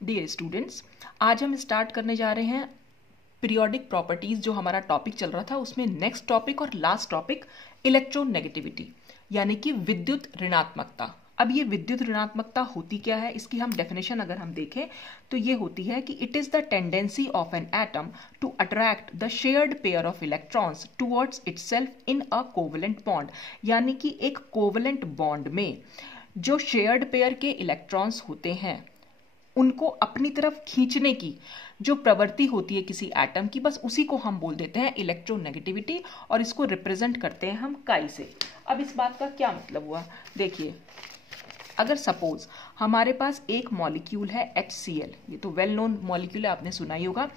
Dear students, आज हम start करने जा रहे हैं पीरियोडिक प्रॉपर्टीज। जो हमारा टॉपिक चल रहा था उसमें नेक्स्ट टॉपिक और लास्ट टॉपिक इलेक्ट्रोनेगेटिविटी यानी कि विद्युत ऋणात्मकता। अब ये विद्युत ऋणात्मकता होती क्या है, इसकी हम डेफिनेशन अगर हम देखें तो ये होती है कि it is the tendency of an atom to attract the shared pair of electrons towards itself in a covalent bond. यानी कि एक कोवेलेंट बॉन्ड में जो शेयर्ड पेयर के इलेक्ट्रॉन्स होते हैं उनको अपनी तरफ खींचने की जो प्रवृत्ति होती है किसी एटम की, बस उसी को हम बोल देते हैं इलेक्ट्रोनेगेटिविटी और इसको रिप्रेजेंट करते हैं हम काई से। अब इस बात का क्या मतलब हुआ, देखिए अगर सपोज हमारे पास एक मॉलिक्यूल है HCl, ये तो वेल नोन मॉलिक्यूल है, आपने सुना ही होगा।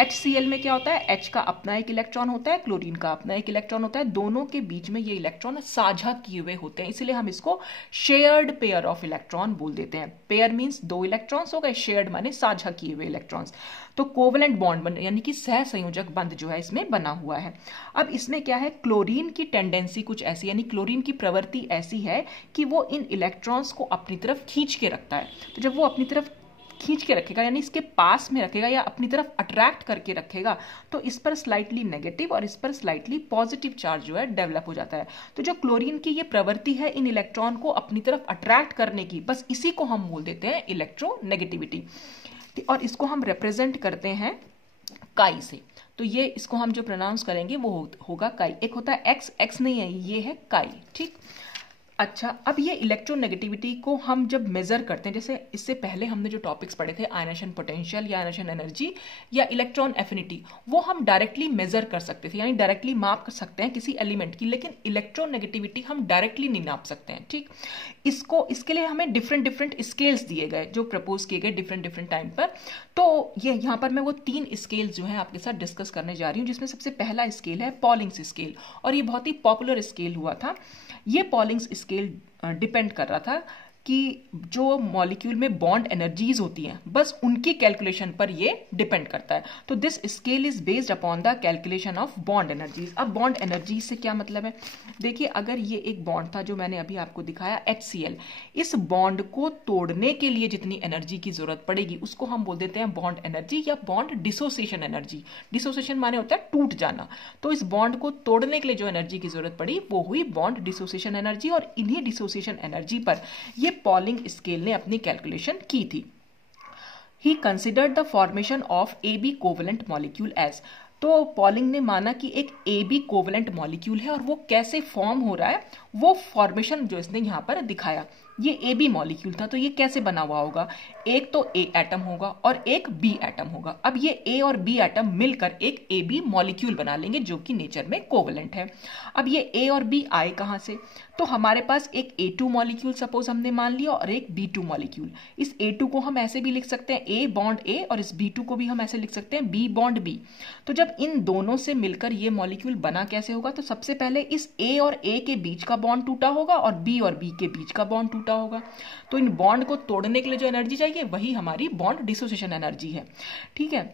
HCl में क्या होता है, H का अपना एक इलेक्ट्रॉन होता है, क्लोरीन का अपना एक इलेक्ट्रॉन होता है, दोनों के बीच में ये इलेक्ट्रॉन साझा किए हुए होते हैं, इसलिए हम इसको शेयर्ड पेयर ऑफ इलेक्ट्रॉन बोल देते हैं। पेयर मीन्स दो इलेक्ट्रॉन्स हो गए, शेयर्ड माने साझा किए हुए इलेक्ट्रॉन्स। तो कोवेलेंट बॉन्ड बन यानी कि सह संयोजक बंध जो है इसमें बना हुआ है। अब इसमें क्या है, क्लोरीन की टेंडेंसी कुछ ऐसी, यानी क्लोरीन की प्रवृत्ति ऐसी है कि वो इन इलेक्ट्रॉन्स को अपनी तरफ खींच के रखता है। तो जब वो अपनी तरफ खींच के रखेगा यानी इसके पास में रखेगा या अपनी तरफ अट्रैक्ट करके रखेगा, तो इस पर स्लाइटली नेगेटिव और इस पर स्लाइटली पॉजिटिव चार्ज जो है डेवलप हो जाता है। तो जो क्लोरीन की ये प्रवृत्ति है इन इलेक्ट्रॉन को अपनी तरफ अट्रैक्ट करने की, बस इसी को हम बोल देते हैं इलेक्ट्रोनेगेटिविटी और इसको हम रिप्रेजेंट करते हैं काई से। तो ये इसको हम जो प्रोनाउंस करेंगे वो होगा काई। एक होता है एक्स नहीं है, ये है काई, ठीक। अच्छा, अब ये इलेक्ट्रोनेगेटिविटी को हम जब मेजर करते हैं, जैसे इससे पहले हमने जो टॉपिक्स पढ़े थे आयनेशन पोटेंशियल या आयनेशन एनर्जी या इलेक्ट्रॉन एफिनिटी, वो हम डायरेक्टली मेजर कर सकते थे, यानी डायरेक्टली माप कर सकते हैं किसी एलिमेंट की। लेकिन इलेक्ट्रोनेगेटिविटी हम डायरेक्टली नहीं नाप सकते हैं, ठीक। इसके लिए हमें डिफरेंट स्केल्स दिए गए जो प्रपोज किए गए डिफरेंट टाइम पर। तो ये यहाँ पर मैं वो 3 स्केल जो है आपके साथ डिस्कस करने जा रही हूँ, जिसमें सबसे पहला स्केल है पॉलिंग्स स्केल, और ये बहुत ही पॉपुलर स्केल हुआ था। ये पॉलिंग्स स्केल डिपेंड कर रहा था कि जो मॉलिक्यूल में बॉन्ड एनर्जीज होती हैं बस उनकी कैलकुलेशन पर ये डिपेंड करता है। तो this scale is based upon the calculation of bond energies. अब बॉन्ड एनर्जीज से क्या मतलब है, देखिए अगर ये एक बॉन्ड था जो मैंने अभी आपको दिखाया HCl, इस बॉन्ड को तोड़ने के लिए जितनी एनर्जी की जरूरत पड़ेगी उसको हम बोल देते हैं बॉन्ड एनर्जी या बॉन्ड डिसोसिएशन एनर्जी। डिसोसिएशन माने होता है टूट जाना, तो इस बॉन्ड को तोड़ने के लिए जो एनर्जी की जरूरत पड़ी वो हुई बॉन्ड डिसोसिएशन एनर्जी, और इन्हीं डिसोसिएशन एनर्जी पर ये पॉलिंग स्केल ने अपनी कैलकुलेशन की थी। He considered the formation of AB covalent molecule as. तो पॉलिंग ने माना कि एक AB कोवेलेंट मॉलिक्यूल है और वो कैसे फॉर्म हो रहा है, वो फॉर्मेशन जो इसने यहां पर दिखाया। ये AB मॉलिक्यूल था तो ये कैसे बना हुआ होगा, एक तो A एटम होगा और एक B एटम होगा। अब ये A और B एटम मिलकर एक AB मॉलिक्यूल बना लेंगे जो कि नेचर में कोवेलेंट है। अब ये A और B आए कहां से, तो हमारे पास एक A2 मॉलिक्यूल सपोज हमने मान लिया और एक B2 मॉलिक्यूल। इस A2 को हम ऐसे भी लिख सकते हैं A बॉन्ड A, और इस B2 को भी हम ऐसे लिख सकते हैं B बॉन्ड B। तो जब इन दोनों से मिलकर ये मॉलिक्यूल बना कैसे होगा, तो सबसे पहले इस A और A के बीच का बॉन्ड टूटा होगा और B और B के बीच का बॉन्ड टूटा होगा। तो इन बॉन्ड को तोड़ने के लिए जो एनर्जी चाहिए वही हमारी बॉन्ड डिसोसिएशन एनर्जी है, ठीक है।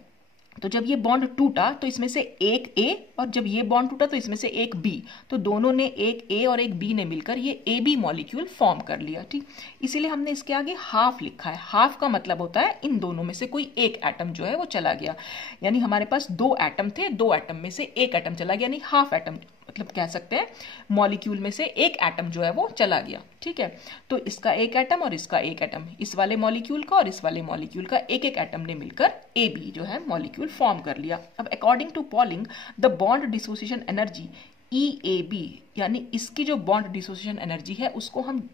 तो जब ये बॉन्ड टूटा तो इसमें से एक A, और जब ये बॉन्ड टूटा तो इसमें से एक B, तो दोनों ने एक A और एक B ने मिलकर ये AB मॉलिक्यूल फॉर्म कर लिया, ठीक। इसीलिए हमने इसके आगे हाफ लिखा है। हाफ का मतलब होता है इन दोनों में से कोई एक एटम जो है वो चला गया, यानी हमारे पास 2 एटम थे, 2 एटम में से एक एटम चला गया, यानी हाफ एटम, मतलब कह सकते हैं मॉलिक्यूल में से एक एटम जो है वो चला गया, ठीक है। तो इसका एक एटम और इसका एक एटम, इस वाले मॉलिक्यूल का और इस वाले मॉलिक्यूल का एक एटम ने मिलकर AB जो है मॉलिक्यूल फॉर्म कर लिया। अब according to Pauling the bond dissociation energy EAB, यानी इसकी जो बॉन्ड डिसोसिएशन एनर्जी है उसको हम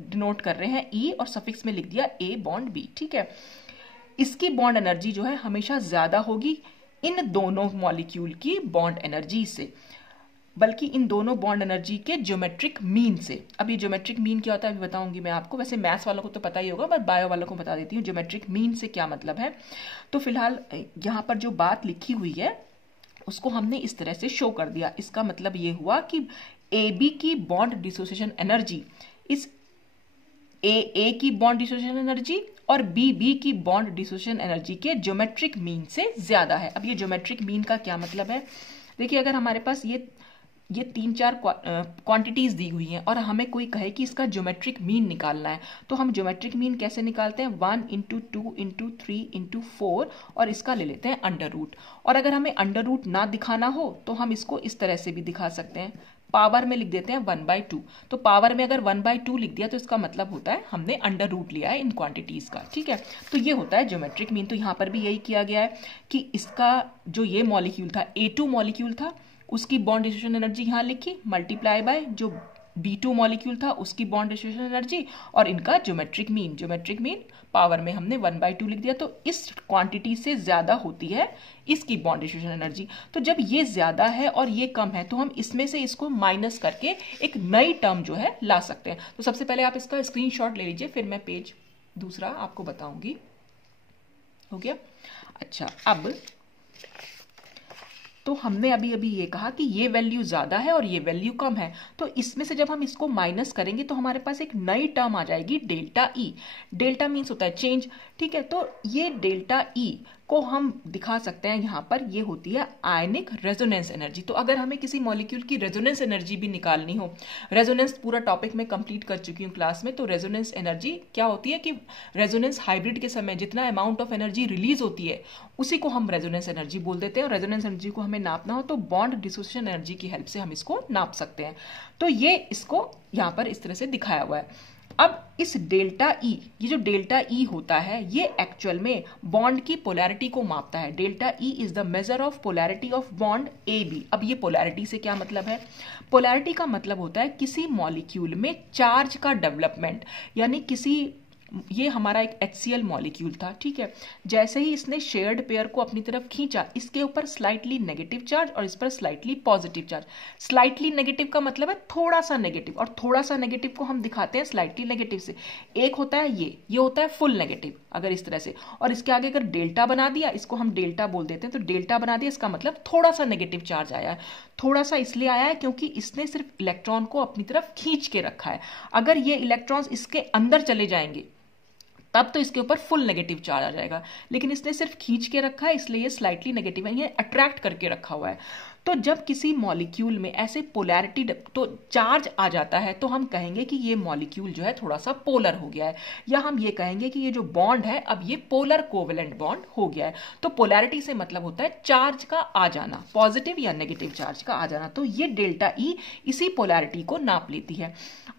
डिनोट कर रहे हैं E और सफिक्स में लिख दिया A बॉन्ड B, ठीक है। इसकी बॉन्ड एनर्जी जो है हमेशा ज्यादा होगी इन दोनों मॉलिक्यूल की बॉन्ड एनर्जी से, बल्कि इन दोनों बॉन्ड एनर्जी के ज्योमेट्रिक मीन से। अब ये ज्योमेट्रिक मीन क्या होता है अभी बताऊंगी मैं आपको, वैसे मैथ्स वालों को तो पता ही होगा पर बायो वालों को बता देती हूँ ज्योमेट्रिक मीन से क्या मतलब है। तो फिलहाल यहाँ पर जो बात लिखी हुई है उसको हमने इस तरह से शो कर दिया। इसका मतलब ये हुआ कि AB की बॉन्ड डिसोसिएशन एनर्जी इस AA की बॉन्ड डिसोसिएशन एनर्जी और BB की बॉन्ड डिसोसिएशन एनर्जी के ज्योमेट्रिक मीन से ज्यादा है। अब ये ज्योमेट्रिक मीन का क्या मतलब है, देखिए अगर हमारे पास ये ये 3-4 क्वांटिटीज दी हुई हैं और हमें कोई कहे कि इसका ज्योमेट्रिक मीन निकालना है, तो हम ज्योमेट्रिक मीन कैसे निकालते हैं? 1 इंटू 2 इंटू 3 इंटू 4 और इसका ले लेते हैं अंडर रूट। और अगर हमें अंडर रूट ना दिखाना हो तो हम इसको इस तरह से भी दिखा सकते हैं, पावर में लिख देते हैं 1/2। तो पावर में अगर 1/2 लिख दिया तो इसका मतलब होता है हमने अंडर रूट लिया है इन क्वांटिटीज का, ठीक है। तो ये होता है ज्योमेट्रिक मीन। तो यहाँ पर भी यही किया गया है कि इसका जो ये मॉलिक्यूल था, A2 मॉलिक्यूल था, उसकी बॉन्ड डिस्ट्रीब्यूशन एनर्जी यहाँ लिखी, मल्टीप्लाई बाय जो B2 मॉलिक्यूल था उसकी बॉन्ड डिस्ट्रीब्यूशन एनर्जी और इनका ज्योमेट्रिक मीन पावर में हमने 1/2 लिख दिया। तो इस क्वांटिटी से ज्यादा होती है इसकी बॉन्ड डिस्ट्रीब्यूशन एनर्जी। तो जब ये ज्यादा है और ये कम है तो हम इसमें से इसको माइनस करके एक नई टर्म जो है ला सकते हैं। तो सबसे पहले आप इसका स्क्रीनशॉट ले लीजिए, फिर मैं पेज दूसरा आपको बताऊंगी। हो गया? अच्छा, अब तो हमने अभी अभी ये कहा कि ये वैल्यू ज्यादा है और ये वैल्यू कम है, तो इसमें से जब हम इसको माइनस करेंगे तो हमारे पास एक नई टर्म आ जाएगी डेल्टा ई। डेल्टा मीन्स होता है चेंज, ठीक है। तो ये डेल्टा ई को हम दिखा सकते हैं, यहाँ पर ये होती है आयनिक रेजोनेंस एनर्जी। तो अगर हमें किसी मॉलिक्यूल की रेजोनेंस एनर्जी भी निकालनी हो, रेजोनेंस पूरा टॉपिक मैं कंप्लीट कर चुकी हूँ क्लास में, तो रेजोनेंस एनर्जी क्या होती है कि रेजोनेंस हाइब्रिड के समय जितना अमाउंट ऑफ एनर्जी रिलीज होती है उसी को हम रेजोनेंस एनर्जी बोल देते हैं। और रेजोनेंस एनर्जी को हमें नापना हो तो बॉन्ड डिसोसिएशन एनर्जी की हेल्प से हम इसको नाप सकते हैं। तो ये इसको यहाँ पर इस तरह से दिखाया हुआ है। अब इस डेल्टा ई, ये जो डेल्टा ई होता है ये एक्चुअल में बॉन्ड की पोलैरिटी को मापता है। Delta E is the measure of polarity of bond A B. अब ये पोलैरिटी से क्या मतलब है? पोलैरिटी का मतलब होता है किसी मॉलिक्यूल में चार्ज का डेवलपमेंट, यानी किसी, ये हमारा एक HCl मॉलिक्यूल था, ठीक है। जैसे ही इसने शेयर्ड पेयर को अपनी तरफ खींचा, इसके ऊपर स्लाइटली नेगेटिव चार्ज और इस पर slightly positive charge. Slightly negative का मतलब है थोड़ा सा नेगेटिव, और थोड़ा सा नेगेटिव को हम दिखाते हैं स्लाइटली नेगेटिव से। एक होता है ये होता है फुल नेगेटिव, अगर इस तरह से, और इसके आगे अगर डेल्टा बना दिया, इसको हम डेल्टा बोल देते हैं, तो डेल्टा बना दिया इसका मतलब थोड़ा सा नेगेटिव चार्ज आया है। थोड़ा सा इसलिए आया है क्योंकि इसने सिर्फ इलेक्ट्रॉन को अपनी तरफ खींच के रखा है। अगर ये इलेक्ट्रॉन्स इसके अंदर चले जाएंगे तब तो इसके ऊपर फुल नेगेटिव चार्ज आ जाएगा, लेकिन इसने सिर्फ खींच के रखा है इसलिए ये स्लाइटली नेगेटिव है, ये अट्रैक्ट करके रखा हुआ है। तो जब किसी मॉलिक्यूल में ऐसे पोलैरिटी तो चार्ज आ जाता है तो हम कहेंगे कि ये मॉलिक्यूल जो है थोड़ा सा पोलर हो गया है, या हम ये कहेंगे कि ये जो बॉन्ड है अब ये पोलर कोवेलेंट बॉन्ड हो गया है। तो पोलैरिटी से मतलब होता है चार्ज का आ जाना, पॉजिटिव या नेगेटिव चार्ज का आ जाना। तो ये डेल्टा ई इसी पोलैरिटी को नाप लेती है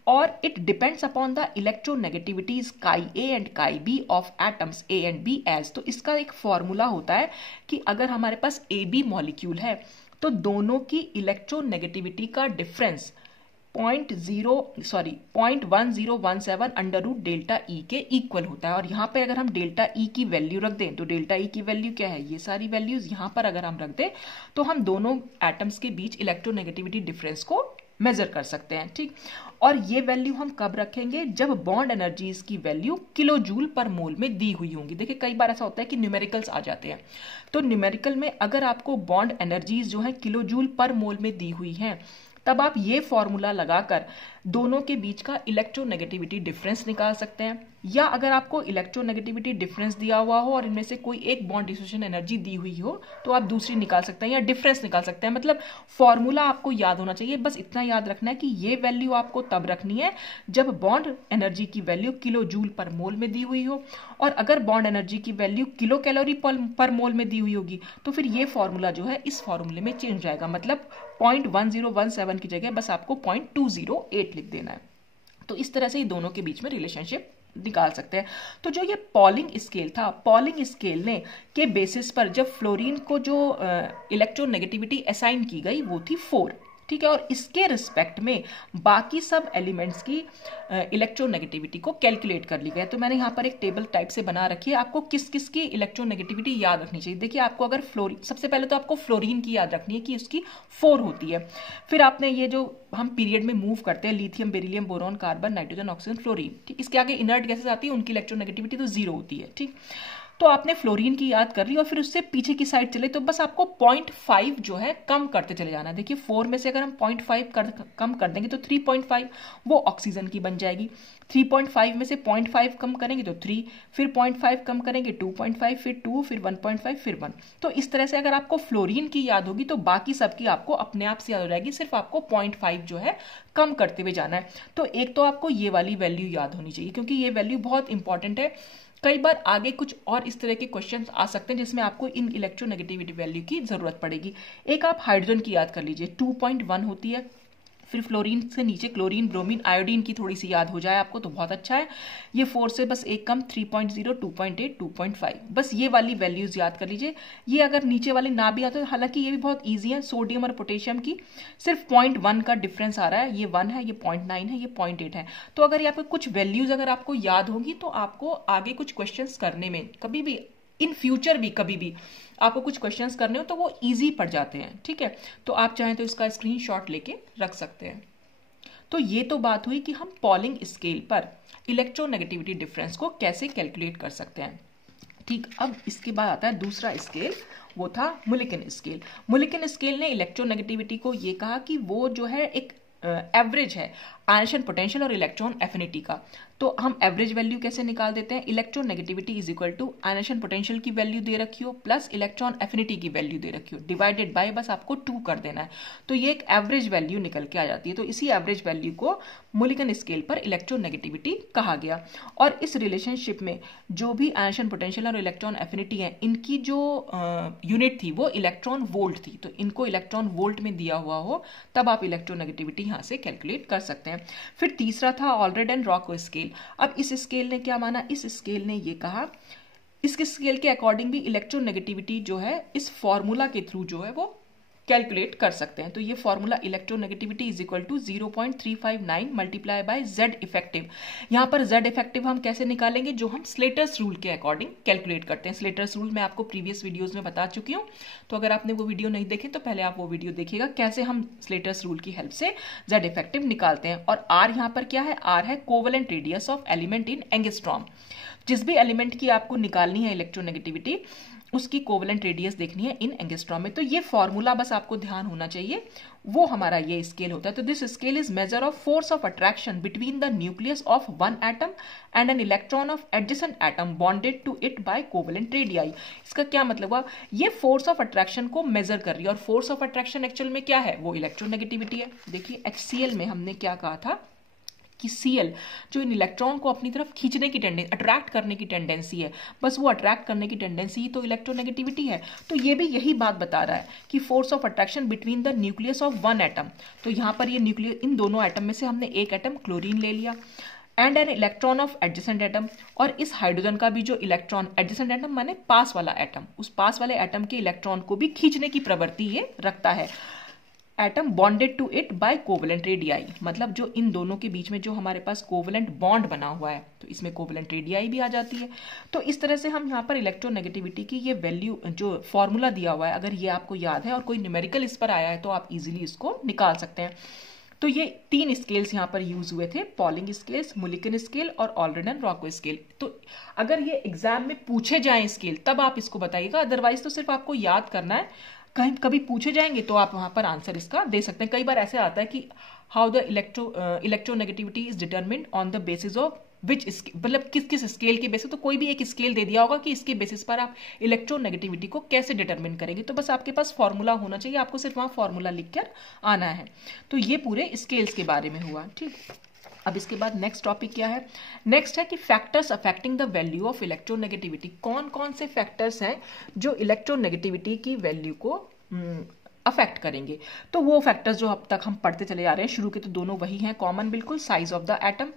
और it depends upon the electronegativities chi A and chi B of atoms A and B as. तो इसका एक फॉर्मूला होता है कि अगर हमारे पास ए बी मॉलिक्यूल है तो दोनों की इलेक्ट्रोनेगेटिविटी का difference 0.1017 under root delta E के इक्वल होता है। और यहाँ पे अगर हम डेल्टा ई की वैल्यू रख दें तो डेल्टा ई की वैल्यू क्या है? ये सारी वैल्यूज यहाँ पर अगर हम रख दें तो हम दोनों एटम्स के बीच इलेक्ट्रोनेगेटिविटी डिफरेंस को मेजर कर सकते हैं, ठीक। और ये वैल्यू हम कब रखेंगे? जब बॉन्ड एनर्जीज की वैल्यू किलो जूल पर मोल में दी हुई होंगी। देखिए कई बार ऐसा होता है कि न्यूमेरिकल्स आ जाते हैं, तो न्यूमेरिकल में अगर आपको बॉन्ड एनर्जीज जो है किलो जूल पर मोल में दी हुई हैं, तब आप ये फॉर्मूला लगाकर दोनों के बीच का इलेक्ट्रोनेगेटिविटी डिफरेंस निकाल सकते हैं। या अगर आपको इलेक्ट्रोनेगेटिविटी डिफरेंस दिया हुआ हो और इनमें से कोई एक बॉन्ड डिसोसिएशन एनर्जी दी हुई हो तो आप दूसरी निकाल सकते हैं या डिफरेंस निकाल सकते हैं। मतलब फॉर्मूला आपको याद होना चाहिए, बस इतना याद रखना है कि ये वैल्यू आपको तब रखनी है जब बॉन्ड एनर्जी की वैल्यू किलो जूल पर मोल में दी हुई हो, और अगर बॉन्ड एनर्जी की वैल्यू किलो कैलोरी पर मोल में दी हुई होगी तो फिर ये फॉर्मूला जो है इस फॉर्मूले में चेंज जाएगा। मतलब 0.1017 की जगह बस आपको 0.208 लिख देना है। तो इस तरह से ये दोनों के बीच में रिलेशनशिप निकाल सकते हैं। तो जो ये पॉलिंग स्केल था, पॉलिंग स्केल ने के बेसिस पर जब फ्लोरीन को जो इलेक्ट्रोनेगेटिविटी असाइन की गई वो थी 4, ठीक है। और इसके रिस्पेक्ट में बाकी सब एलिमेंट्स की इलेक्ट्रोनेगेटिविटी को कैलकुलेट कर ली गई। तो मैंने यहाँ पर एक टेबल टाइप से बना रखी है, आपको किस किस की इलेक्ट्रोनेगेटिविटी याद रखनी चाहिए। देखिए आपको अगर फ्लोरीन, सबसे पहले तो आपको फ्लोरीन की याद रखनी है कि उसकी 4 होती है। फिर आपने ये जो हम पीरियड में मूव करते हैं, lithium, beryllium, boron, carbon, nitrogen, oxygen, fluorine, ठीक। इसके आगे इनर्ट गैसेस आती है, उनकी इलेक्ट्रोनेगेटिविटी तो 0 होती है, ठीक। तो आपने फ्लोरीन की याद कर ली और फिर उससे पीछे की साइड चले तो बस आपको 0.5 जो है कम करते चले जाना। देखिए 4 में से अगर हम 0.5 कम कर देंगे तो 3.5 वो ऑक्सीजन की बन जाएगी। 3.5 में से 0.5 कम करेंगे तो 3, फिर 0.5 कम करेंगे 2.5, फिर 2, फिर 1.5, फिर 1। तो इस तरह से अगर आपको फ्लोरीन की याद होगी तो बाकी सबकी आपको अपने आप से याद हो जाएगी, सिर्फ आपको 0.5 जो है कम करते हुए जाना है। तो एक तो आपको ये वाली वैल्यू याद होनी चाहिए क्योंकि ये वैल्यू बहुत इंपॉर्टेंट है। कई बार आगे कुछ और इस तरह के क्वेश्चंस आ सकते हैं जिसमें आपको इन इलेक्ट्रोनेगेटिविटी वैल्यू की जरूरत पड़ेगी। एक आप हाइड्रोजन की याद कर लीजिए, 2.1 होती है। फिर फ्लोरीन से नीचे क्लोरीन, ब्रोमीन, आयोडीन की थोड़ी सी याद हो जाए आपको तो बहुत अच्छा है। ये 4 से बस एक कम, 3.0, 2.8, 2.5, बस ये वाली वैल्यूज याद कर लीजिए। ये अगर नीचे वाले ना भी आते तो हालांकि ये भी बहुत ईजी है। सोडियम और पोटेशियम की सिर्फ 0.1 का डिफरेंस आ रहा है, ये 1 है, ये 0.9 है, ये 0.8 है। तो अगर यहाँ पे कुछ वैल्यूज अगर आपको याद होगी तो आपको आगे कुछ क्वेश्चन करने में कभी भी, इन फ्यूचर भी कभी भी आपको कुछ क्वेश्चंस करने हो तो वो इजी पड़ जाते हैं। ठीक है, तो आप चाहें तो इसका स्क्रीनशॉट लेके रख सकते हैं। तो ये तो बात हुई कि हम पॉलिंग स्केल पर इलेक्ट्रोनेगेटिविटी डिफरेंस को कैसे कैलकुलेट कर सकते हैं। ठीक, अब इसके बाद आता है दूसरा स्केल, वो था मुलिकन स्केल। मुलिकन स्केल ने इलेक्ट्रोनेगेटिविटी को ये कहा कि वो जो है एक एवरेज है आयनिशन पोटेंशियल और इलेक्ट्रॉन एफिनिटी का। तो हम एवरेज वैल्यू कैसे निकाल देते हैं, electronegativity is equal to ionisation potential की वैल्यू दे रखी हो प्लस इलेक्ट्रॉन एफिनिटी की वैल्यू दे रखी हो, डिवाइडेड बाय बस आपको 2 कर देना है। तो ये एक एवरेज वैल्यू निकल के आ जाती है। तो इसी एवरेज वैल्यू को मुलिकन स्केल पर इलेक्ट्रोनेगेटिविटी कहा गया। और इस रिलेशनशिप में जो भी आयनिशन पोटेंशियल और इलेक्ट्रॉन एफिनिटी है, इनकी जो यूनिट थी वो इलेक्ट्रॉन वोल्ट थी। तो इनको इलेक्ट्रॉन वोल्ट में दिया हुआ हो तब आप इलेक्ट्रोनेगेटिविटी यहाँ से कैलकुलेट कर सकते हैं। फिर तीसरा था ऑलरेड एंड रॉको स्केल। अब इस स्केल ने क्या माना, इस स्केल ने ये कहा, इस स्केल के अकॉर्डिंग भी इलेक्ट्रोनेगेटिविटी जो है इस फॉर्मूला के थ्रू जो है वो कैलकुलेट कर सकते हैं। तो ये formula electronegativity is equal to 0.359 multiply by Z effective. यहाँ पर जेड इफेक्टिव हम कैसे निकालेंगे, जो हम स्लेटर्स रूल के अकॉर्डिंग कैलकुलेट करते हैं। स्लेटर्स रूल मैं आपको प्रीवियस वीडियोज में बता चुकी हूँ, तो अगर आपने वो वीडियो नहीं देखे तो पहले आप वो वीडियो देखिएगा कैसे हम स्लेटर्स रूल की हेल्प से जेड इफेक्टिव निकालते हैं। और आर यहाँ पर क्या है, आर है covalent radius of element in angstrom. जिस भी एलिमेंट की आपको निकालनी है इलेक्ट्रोनेगेटिविटी, उसकी कोवेलेंट रेडियस देखनी है इन एंगस्ट्रॉम में। तो ये फॉर्मूला बस आपको ध्यान होना चाहिए, वो हमारा ये स्केल होता है। तो this scale is measure of force of attraction between the nucleus of one atom and an electron of adjacent atom bonded to it by covalent radii. इसका क्या मतलब हुआ, ये फोर्स ऑफ अट्रैक्शन को मेजर कर रही है। और फोर्स ऑफ अट्रैक्शन एक्चुअल में क्या है, वो इलेक्ट्रोनेगेटिविटी है। देखिए HCl में हमने क्या कहा था कि Cl जो इन इलेक्ट्रॉन को अपनी तरफ खींचने की टेंडेंसी, अट्रैक्ट करने की टेंडेंसी है, बस वो अट्रैक्ट करने की टेंडेंसी ही तो इलेक्ट्रोनेगेटिविटी है। तो ये भी यही बात बता रहा है कि force of attraction between the nucleus of one atom. तो यहाँ पर ये न्यूक्लियस, इन दोनों एटम में से हमने एक एटम क्लोरीन ले लिया, and an electron of adjacent atom. और इस हाइड्रोजन का भी जो इलेक्ट्रॉन, एडजेसेंट एटम माने पास वाला एटम, उस पास वाले एटम के इलेक्ट्रॉन को भी खींचने की प्रवृत्ति ये रखता है। Atom bonded to it by covalent radii, मतलब जो इन दोनों के बीच में जो हमारे पास कोवेलेंट बॉन्ड बना हुआ है, तो इसमें कोवेलेंट रेडियाई भी आ जाती है। तो इस तरह से हम यहाँ पर इलेक्ट्रोनेगेटिविटी की ये वैल्यू, जो फॉर्मूला दिया हुआ है, अगर ये आपको याद है और कोई न्यूमेरिकल इस पर आया है तो आप इजीली इसको निकाल सकते हैं। तो ये 3 स्केल्स यहाँ पर यूज हुए थे, पॉलिंग स्केल्स, मुलिकन स्केल और ऑलरेड एंड रॉको स्केल। तो अगर ये एग्जाम में पूछे जाए स्केल तब आप इसको बताइएगा, अदरवाइज तो सिर्फ आपको याद करना है। कहीं कभी पूछे जाएंगे तो आप वहां पर आंसर इसका दे सकते हैं। कई बार ऐसे आता है कि how the electronegativity is determined on the basis of which, मतलब किस किस स्केल के बेसिस, तो कोई भी एक स्केल दे दिया होगा कि इसके बेसिस पर आप इलेक्ट्रोनेगेटिविटी को कैसे डिटरमिन करेंगे। तो बस आपके पास फॉर्मूला होना चाहिए, आपको सिर्फ वहां फॉर्मूला लिखकर आना है। तो ये पूरे स्केल्स के बारे में हुआ। ठीक, अब इसके बाद नेक्स्ट टॉपिक क्या है, नेक्स्ट है कि factors affecting the value of electronegativity. कौन कौन से फैक्टर्स हैं जो इलेक्ट्रोनेगेटिविटी की वैल्यू को अफेक्ट करेंगे। तो वो फैक्टर्स जो अब तक हम पढ़ते चले जा रहे हैं, शुरू के तो दोनों वही हैं कॉमन बिल्कुल, साइज ऑफ द एटम,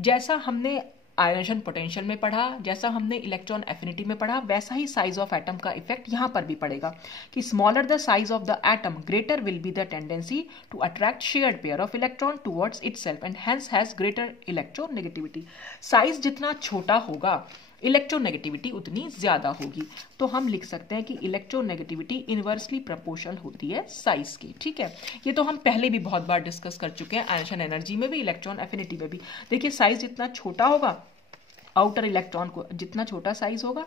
जैसा हमने आयनेशन पोटेंशियल में पढ़ा, जैसा हमने इलेक्ट्रॉन एफिनिटी में पढ़ा, वैसा ही साइज ऑफ एटम का इफेक्ट यहाँ पर भी पड़ेगा कि smaller the size of the atom greater will be the tendency to attract shared pair of electron towards itself and hence has greater electronegativity. Size जितना छोटा होगा इलेक्ट्रोनेगेटिविटी उतनी ज्यादा होगी। तो हम लिख सकते हैं कि इलेक्ट्रोनेगेटिविटी इनवर्सली प्रोपोर्शनल होती है साइज की। ठीक है, ये तो हम पहले भी बहुत बार डिस्कस कर चुके हैं, आयनेशन एनर्जी में भी, इलेक्ट्रॉन एफिनिटी में भी। देखिए साइज जितना छोटा होगा आउटर इलेक्ट्रॉन को, जितना छोटा साइज होगा,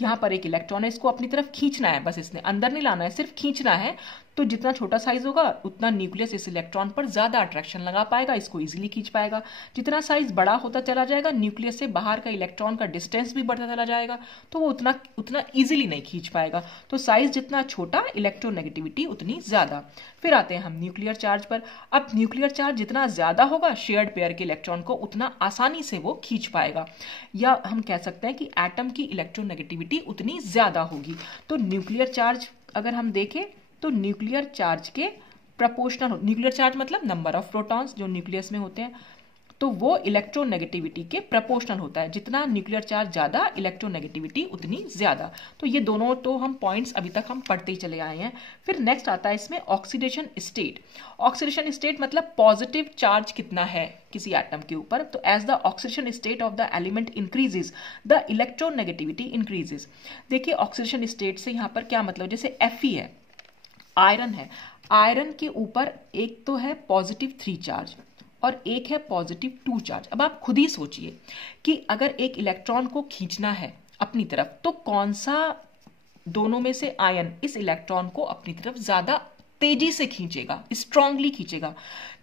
यहाँ पर एक इलेक्ट्रॉन है, इसको अपनी तरफ खींचना है, बस इसने अंदर नहीं लाना है, सिर्फ खींचना है। तो जितना छोटा साइज होगा उतना न्यूक्लियस इस इलेक्ट्रॉन पर ज्यादा अट्रैक्शन लगा पाएगा, इसको इजीली खींच पाएगा। जितना साइज बड़ा होता चला जाएगा, न्यूक्लियस से बाहर का इलेक्ट्रॉन का डिस्टेंस भी बढ़ता चला जाएगा, तो वो उतना इजीली नहीं खींच पाएगा। तो साइज जितना छोटा, इलेक्ट्रोनेगेटिविटी उतनी ज्यादा। फिर आते हैं हम न्यूक्लियर चार्ज पर। अब न्यूक्लियर चार्ज जितना ज्यादा होगा शेयर्ड पेयर के इलेक्ट्रॉन को, उतना आसानी से वो खींच पाएगा, या हम कह सकते हैं कि एटम की इलेक्ट्रोनेगेटिविटी उतनी ज्यादा होगी। तो न्यूक्लियर चार्ज अगर हम देखें तो न्यूक्लियर चार्ज के प्रपोर्शनल, न्यूक्लियर चार्ज मतलब नंबर ऑफ प्रोटॉन्स जो न्यूक्लियस में होते हैं, तो वो इलेक्ट्रोनेगेटिविटी के प्रपोर्शनल होता है। जितना न्यूक्लियर चार्ज ज्यादा, इलेक्ट्रोनेगेटिविटी उतनी ज्यादा। तो ये दोनों तो हम पॉइंट्स अभी तक हम पढ़ते ही चले आए हैं। फिर नेक्स्ट आता है इसमें ऑक्सीडेशन स्टेट। ऑक्सीडेशन स्टेट मतलब पॉजिटिव चार्ज कितना है किसी एटम के ऊपर। तो as the oxidation state of the element increases, the electronegativity increases. देखिए ऑक्सीडेशन स्टेट से यहाँ पर क्या मतलब, जैसे Fe है, आयरन है, आयरन के ऊपर एक तो है पॉजिटिव 3 चार्ज और एक है पॉजिटिव 2 चार्ज। अब आप खुद ही सोचिए कि अगर एक इलेक्ट्रॉन को खींचना है अपनी तरफ, तो कौन सा दोनों में से आयन इस इलेक्ट्रॉन को अपनी तरफ ज्यादा तेजी से खींचेगा, स्ट्रांगली खींचेगा?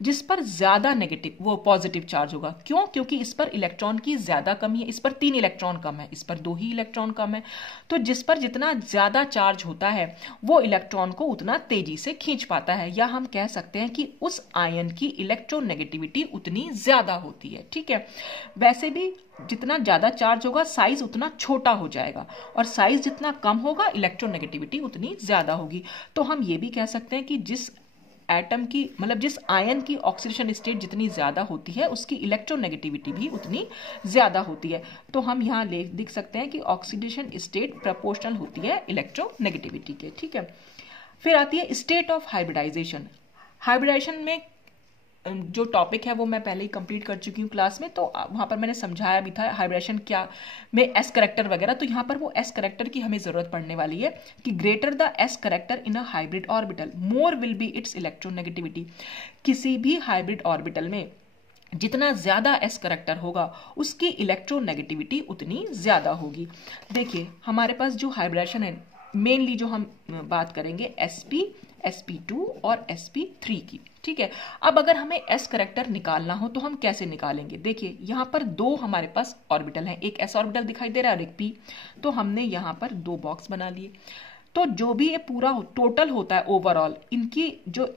जिस पर ज्यादा नेगेटिव, वो पॉजिटिव चार्ज होगा। क्यों? क्योंकि इस पर इलेक्ट्रॉन की ज्यादा कमी है, इस पर 3 इलेक्ट्रॉन कम है, इस पर 2 ही इलेक्ट्रॉन कम है। तो जिस पर जितना ज्यादा चार्ज होता है वो इलेक्ट्रॉन को उतना तेजी से खींच पाता है, या हम कह सकते हैं कि उस आयन की इलेक्ट्रोनेगेटिविटी उतनी ज्यादा होती है। ठीक है, वैसे भी जितना ज्यादा चार्ज होगा साइज उतना छोटा हो जाएगा, और साइज जितना कम होगा इलेक्ट्रोनेगेटिविटी उतनी ज्यादा होगी। तो हम ये भी कह सकते हैं कि जिस एटम की, मतलब जिस आयन की ऑक्सीडेशन स्टेट जितनी ज्यादा होती है उसकी इलेक्ट्रोनेगेटिविटी भी उतनी ज्यादा होती है। तो हम यहाँ लिख सकते हैं कि ऑक्सीडेशन स्टेट प्रोपोर्शनल होती है इलेक्ट्रोनेगेटिविटी के। ठीक है, फिर आती है स्टेट ऑफ हाइब्रिडाइजेशन। हाइब्रिडाइजेशन में जो टॉपिक है वो मैं पहले ही कंप्लीट कर चुकी हूँ क्लास में, तो वहां पर मैंने समझाया भी था हाइब्रिडेशन क्या में एस करेक्टर वगैरह। तो यहाँ पर वो एस करेक्टर की हमें जरूरत पड़ने वाली है कि greater the S character in a hybrid orbital more will be it's electronegativity. किसी भी हाइब्रिड ऑर्बिटल में जितना ज्यादा एस करेक्टर होगा उसकी इलेक्ट्रोनेगेटिविटी उतनी ज्यादा होगी। देखिए हमारे पास जो हाइब्रिडेशन है, मेनली जो हम बात करेंगे sp, sp2 और sp3 की। ठीक है, अब अगर हमें s करेक्टर निकालना हो तो हम कैसे निकालेंगे? देखिए यहाँ पर 2 हमारे पास ऑर्बिटल हैं, एक s ऑर्बिटल दिखाई दे रहा है और एक p। तो हमने यहाँ पर 2 बॉक्स बना लिए। तो जो भी ये पूरा टोटल होता है ओवरऑल, इनकी जो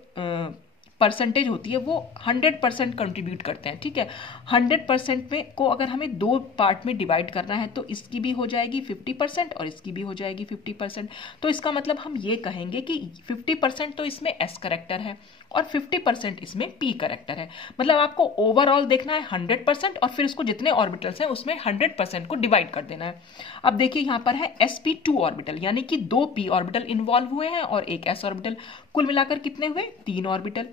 परसेंटेज होती है वो 100% कंट्रीब्यूट करते हैं। ठीक है, 100% में को अगर हमें 2 पार्ट में डिवाइड करना है तो इसकी भी हो जाएगी 50% और इसकी भी हो जाएगी 50%। तो इसका मतलब हम ये कहेंगे कि 50% तो इसमें एस करेक्टर है और 50% इसमें पी करेक्टर है। मतलब आपको ओवरऑल देखना है 100% और फिर इसको जितने ऑर्बिटल्स हैं उसमें 100% को डिवाइड कर देना है। अब देखिए यहाँ पर है sp2 ऑर्बिटल, यानी कि 2 p ऑर्बिटल इन्वॉल्व हुए हैं और एक s ऑर्बिटल। कुल मिलाकर कितने हुए? 3 ऑर्बिटल।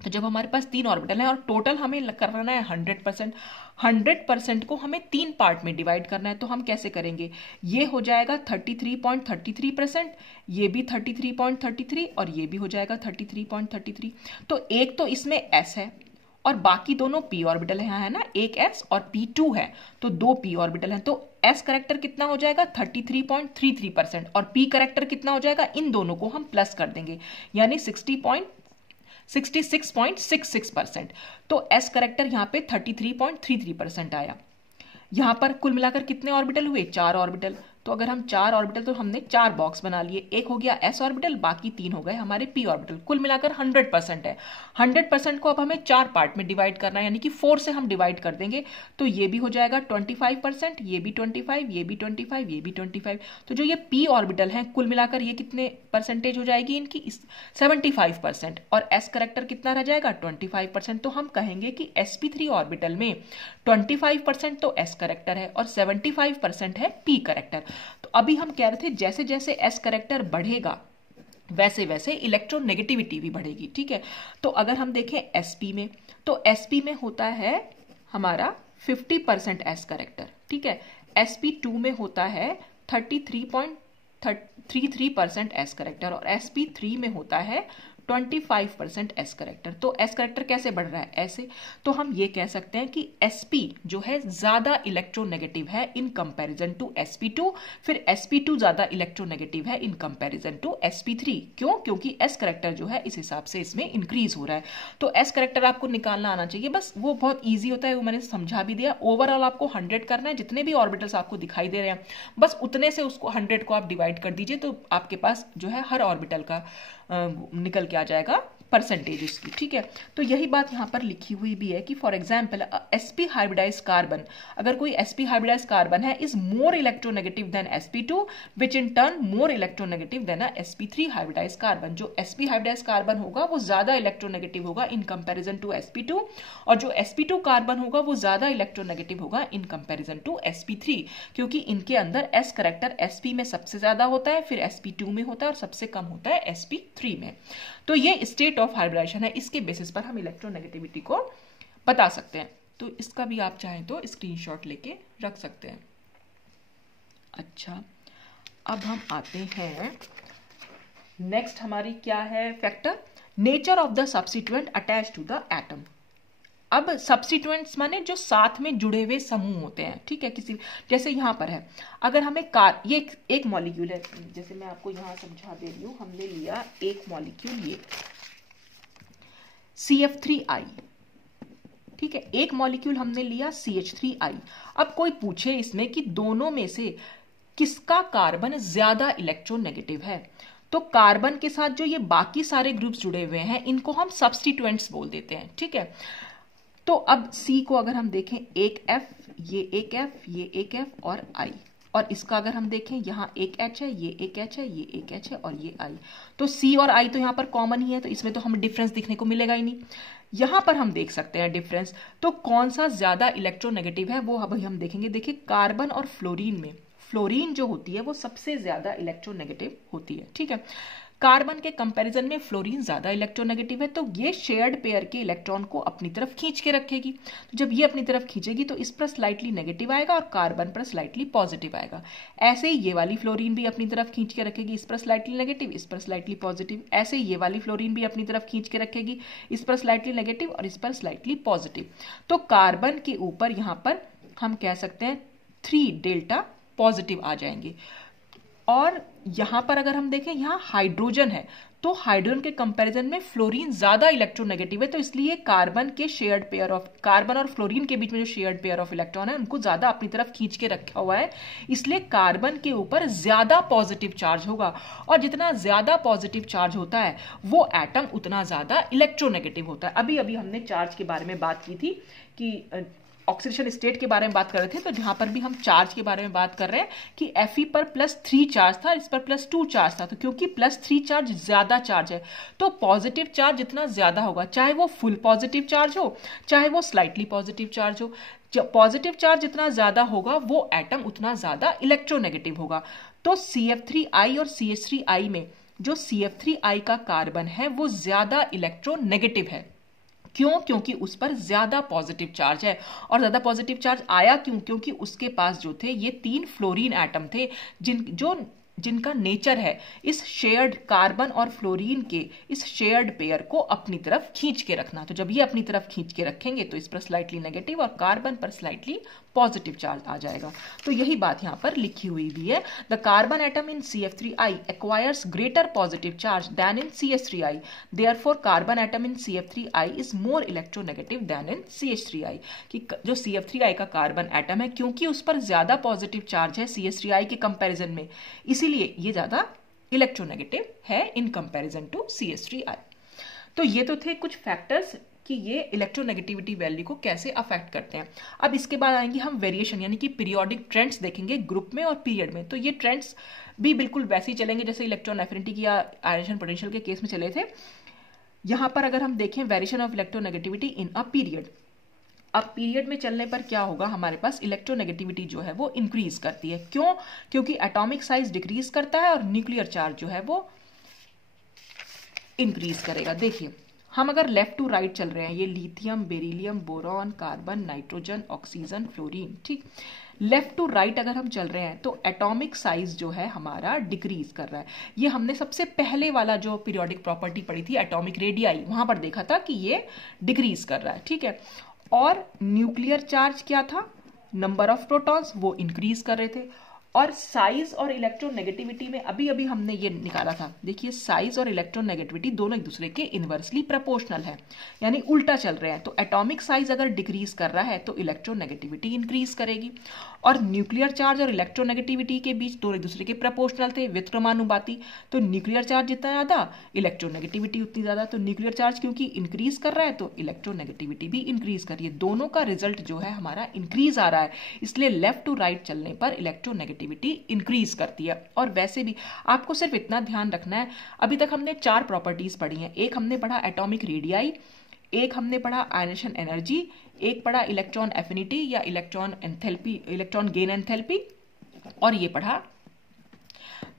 तो जब हमारे पास 3 ऑर्बिटल हैं और टोटल हमें करना है 100%, 100% को हमें 3 पार्ट में डिवाइड करना है, तो हम कैसे करेंगे? ये हो जाएगा 33.33%, ये भी 33.33 और ये भी हो जाएगा 33.33। तो एक तो इसमें s है और बाकी दोनों p ऑर्बिटल है ना, एक s और p2 है, तो 2 p ऑर्बिटल हैं। तो s करेक्टर कितना हो जाएगा? 33.33% और p करेक्टर कितना हो जाएगा? इन दोनों को हम प्लस कर देंगे, यानी 66.66%। तो s करेक्टर यहाँ पे 33.33% आया। यहाँ पर कुल मिलाकर कितने ऑर्बिटल हुए? 4 ऑर्बिटल। तो अगर हम 4 ऑर्बिटल, तो हमने 4 बॉक्स बना लिए, एक हो गया s ऑर्बिटल, बाकी 3 हो गए हमारे p ऑर्बिटल। कुल मिलाकर 100% है। 100% को अब हमें 4 पार्ट में डिवाइड करना है, यानी कि 4 से हम डिवाइड कर देंगे, तो ये भी हो जाएगा 25%, ये भी 25, ये भी 25, ये भी 25। तो जो ये p ऑर्बिटल है कुल मिलाकर ये कितने परसेंटेज हो जाएगी इनकी? 75%। और s करेक्टर कितना रह जाएगा? 25%। तो हम कहेंगे कि sp3 ऑर्बिटल में 25% तो s करेक्टर है और 75% है p करेक्टर। तो अभी हम कह रहे थे जैसे जैसे s करेक्टर बढ़ेगा वैसे वैसे इलेक्ट्रोनेगेटिविटी भी बढ़ेगी। ठीक है, तो अगर हम देखें sp में, तो sp में होता है हमारा 50% s करेक्टर। ठीक है, sp2 में होता है 33.33% s करेक्टर और sp3 में होता है 25% एस करेक्टर। तो एस करेक्टर कैसे बढ़ रहा है? ऐसे। तो हम ये कह सकते हैं कि sp जो है ज्यादा इलेक्ट्रोनेगेटिव है इन कंपैरिजन टू sp2, फिर sp2 ज्यादा इलेक्ट्रोनेगेटिव है इन कंपैरिजन टू sp3। क्यों? क्योंकि एस करेक्टर जो है इस हिसाब से इसमें इंक्रीज हो रहा है। तो एस करेक्टर आपको निकालना आना चाहिए, बस वो बहुत ईजी होता है, वो मैंने समझा भी दिया। ओवरऑल आपको 100 करना है, जितने भी ऑर्बिटल्स आपको दिखाई दे रहे हैं बस उतने से उसको 100 को आप डिवाइड कर दीजिए, तो आपके पास जो है हर ऑर्बिटल का निकल के आ जाएगा परसेंटेज उसकी। ठीक है, तो यही बात यहाँ पर लिखी हुई भी है कि for example sp hybridize carbon, अगर कोई sp हाइब्रिडाइज कार्बन है is more electronegative than sp2 which in turn more electronegative than sp3 hybridize carbon. जो sp हाइब्रिडाइज कार्बन होगा वो ज्यादा इलेक्ट्रोनेगेटिव होगा इन कंपैरिजन टू sp2, और जो sp2 कार्बन होगा वो ज्यादा इलेक्ट्रोनेगेटिव होगा इन कंपैरिजन टू sp3, क्योंकि इनके अंदर s करेक्टर sp में सबसे ज्यादा होता है, फिर sp2 में होता है और सबसे कम होता है sp3 में। तो ये स्टेट ऑफ हाइब्रिडाइजेशन है, इसके बेसिस पर हम इलेक्ट्रोनेगेटिविटी को बता सकते हैं। तो इसका भी आप चाहें तो स्क्रीनशॉट लेके रख सकते हैं। अच्छा, अब हम आते हैं नेक्स्ट, हमारी क्या है factor? Nature of the substituent attach to the atom. अब सब्स्टिट्यूएंट्स माने जो साथ में जुड़े हुए समूह होते हैं। ठीक है, किसी जैसे यहां पर है, अगर हमें ये एक मॉलिक्यूल है, जैसे मैं आपको यहां समझा दे रही हूं, हमने लिया एक मॉलिक्यूल ये CF3I। ठीक है, एक मॉलिक्यूल हमने लिया CH3I। अब कोई पूछे इसमें कि दोनों में से किसका कार्बन ज्यादा इलेक्ट्रोनेगेटिव है, तो कार्बन के साथ जो ये बाकी सारे ग्रुप्स जुड़े हुए हैं इनको हम सब्स्टिट्यूएंट्स बोल देते हैं। ठीक है, तो अब C को अगर हम देखें, एक F, ये एक F, ये एक F और I, और इसका अगर हम देखें यहाँ एक H है, ये एक H है, ये एक H है और ये I, तो C और I तो यहाँ पर कॉमन ही है, तो इसमें तो हमें डिफरेंस दिखने को मिलेगा ही नहीं। यहां पर हम देख सकते हैं डिफरेंस, तो कौन सा ज्यादा इलेक्ट्रोनेगेटिव है वो अभी हम देखेंगे। देखिए, कार्बन और फ्लोरीन में फ्लोरीन जो होती है वो सबसे ज्यादा इलेक्ट्रोनेगेटिव होती है। ठीक है, कार्बन के कंपैरिजन में फ्लोरीन ज्यादा इलेक्ट्रोनेगेटिव है, तो ये शेयर्ड पेयर के इलेक्ट्रॉन को अपनी तरफ खींच के रखेगी। तो जब ये अपनी तरफ खींचेगी तो इस पर स्लाइटली नेगेटिव आएगा और कार्बन पर स्लाइटली पॉजिटिव आएगा। ऐसे ही ये वाली फ्लोरीन भी अपनी तरफ खींच के रखेगी, इस पर स्लाइटली नेगेटिव, इस पर स्लाइटली पॉजिटिव। ऐसे ही ये वाली फ्लोरीन भी अपनी तरफ खींच के रखेगी, इस पर स्लाइटली नेगेटिव और इस पर स्लाइटली पॉजिटिव। तो कार्बन के ऊपर यहां पर हम कह सकते हैं 3 डेल्टा पॉजिटिव आ जाएंगे। और यहां पर अगर हम देखें, यहां हाइड्रोजन है, तो हाइड्रोजन के कंपैरिजन में फ्लोरीन ज्यादा इलेक्ट्रोनेगेटिव है, तो इसलिए कार्बन के शेयर्ड पेयर ऑफ, कार्बन और फ्लोरीन के बीच में जो शेयर्ड पेयर ऑफ इलेक्ट्रॉन है उनको ज्यादा अपनी तरफ खींच के रखा हुआ है, इसलिए कार्बन के ऊपर ज्यादा पॉजिटिव चार्ज होगा। और जितना ज्यादा पॉजिटिव चार्ज होता है वो एटम उतना ज्यादा इलेक्ट्रोनेगेटिव होता है। अभी अभी हमने चार्ज के बारे में बात की थी कि ऑक्सीडेशन स्टेट के बारे में बात कर रहे थे, तो जहां पर भी हम चार्ज के बारे में बात कर रहे हैं कि Fe पर +3 चार्ज था, इस पर +2 चार्ज था, तो क्योंकि +3 चार्ज ज्यादा चार्ज है तो पॉजिटिव चार्ज जितना ज्यादा होगा, चाहे वो फुल पॉजिटिव चार्ज हो चाहे वो स्लाइटली पॉजिटिव चार्ज हो, पॉजिटिव चार्ज जितना ज्यादा होगा वो एटम उतना ज्यादा इलेक्ट्रोनेगेटिव होगा। तो CF3I और CH3I में जो CF3I का कार्बन है वो ज्यादा इलेक्ट्रोनेगेटिव है। क्यों? क्योंकि उस पर ज्यादा पॉजिटिव चार्ज है। और ज्यादा पॉजिटिव चार्ज आया क्यों? क्योंकि उसके पास जो थे ये 3 फ्लोरीन एटम थे जिनका नेचर है इस शेयर्ड कार्बन और फ्लोरीन के इस शेयर्ड पेयर को अपनी तरफ खींच के रखना। तो जब ये अपनी तरफ खींच के रखेंगे तो इस पर स्लाइटली नेगेटिव और कार्बन पर स्लाइटली पॉजिटिव चार्ज आ जाएगा। तो यही बात यहां पर लिखी हुई भी है। The carbon atom in CF3I acquires greater positive charge than in CH3I, therefore carbon atom in CF3I is more electronegative than in CH3I। कि जो CF3I का कार्बन एटम है क्योंकि उस पर ज्यादा पॉजिटिव चार्ज है CH3I के कंपैरिजन में, इसीलिए ये ज्यादा इलेक्ट्रोनेगेटिव है इन कंपैरिजन टू CH3I। तो ये तो थे कुछ फैक्टर्स कि ये इलेक्ट्रोनेगेटिविटी वैल्यू को कैसे अफेक्ट करते हैं। अब इसके बाद आएंगे हम वेरिएशन यानी कि पीरियोडिक ट्रेंड्स देखेंगे ग्रुप में और पीरियड में। तो ये ट्रेंड्स भी बिल्कुल वैसे ही चलेंगे जैसे इलेक्ट्रॉन एफिनिटी या आयरेशन पोटेंशियल के केस में चले थे। यहां पर अगर हम देखें variation of electronegativity in a period, अब पीरियड में चलने पर क्या होगा, हमारे पास इलेक्ट्रोनेगेटिविटी जो है वो इंक्रीज करती है। क्यों? क्योंकि एटॉमिक साइज डिक्रीज करता है और न्यूक्लियर चार्ज जो है वो इंक्रीज करेगा। देखिए हम अगर लेफ्ट टू राइट चल रहे हैं, ये lithium, beryllium, boron, carbon, nitrogen, oxygen, fluorine, ठीक, लेफ्ट टू राइट अगर हम चल रहे हैं तो एटॉमिक साइज जो है हमारा डिक्रीज कर रहा है। ये हमने सबसे पहले वाला जो पीरियोडिक प्रॉपर्टी पढ़ी थी एटॉमिक रेडियाई, वहां पर देखा था कि ये डिक्रीज कर रहा है, ठीक है। और न्यूक्लियर चार्ज क्या था, नंबर ऑफ प्रोटॉन्स, वो इंक्रीज कर रहे थे। और साइज और इलेक्ट्रोनेगेटिविटी में अभी अभी हमने ये निकाला था, देखिए साइज और इलेक्ट्रोनेगेटिविटी दोनों एक दूसरे के इनवर्सली प्रोपोर्शनल है, यानी उल्टा चल रहे हैं। तो एटॉमिक साइज अगर डिक्रीज कर रहा है तो इलेक्ट्रोनेगेटिविटी इंक्रीज करेगी। और न्यूक्लियर चार्ज और इलेक्ट्रोनेगेटिविटी के बीच दोनों एक दूसरे के प्रोपोर्शनल थे, व्युत्क्रमानुपाती। तो न्यूक्लियर चार्ज जितना ज्यादा, इलेक्ट्रोनेगेटिविटी उतनी ज्यादा। तो न्यूक्लियर चार्ज क्योंकि इंक्रीज कर रहा है तो इलेक्ट्रोनेगेटिविटी भी इंक्रीज कर रही है। दोनों का रिजल्ट जो है हमारा इंक्रीज आ रहा है, इसलिए लेफ्ट टू राइट चलने पर इलेक्ट्रोनेगेटिविटी इंक्रीज करती है। और वैसे भी आपको सिर्फ इतना ध्यान रखना है, अभी तक हमने 4 प्रॉपर्टीज पढ़ी हैं। एक हमने पढ़ा एटॉमिक रेडियाई, एक हमने पढ़ा आयनेशन एनर्जी, एक पढ़ा इलेक्ट्रॉन एफिनिटी या electron enthalpy, electron gain enthalpy, और ये पढ़ा।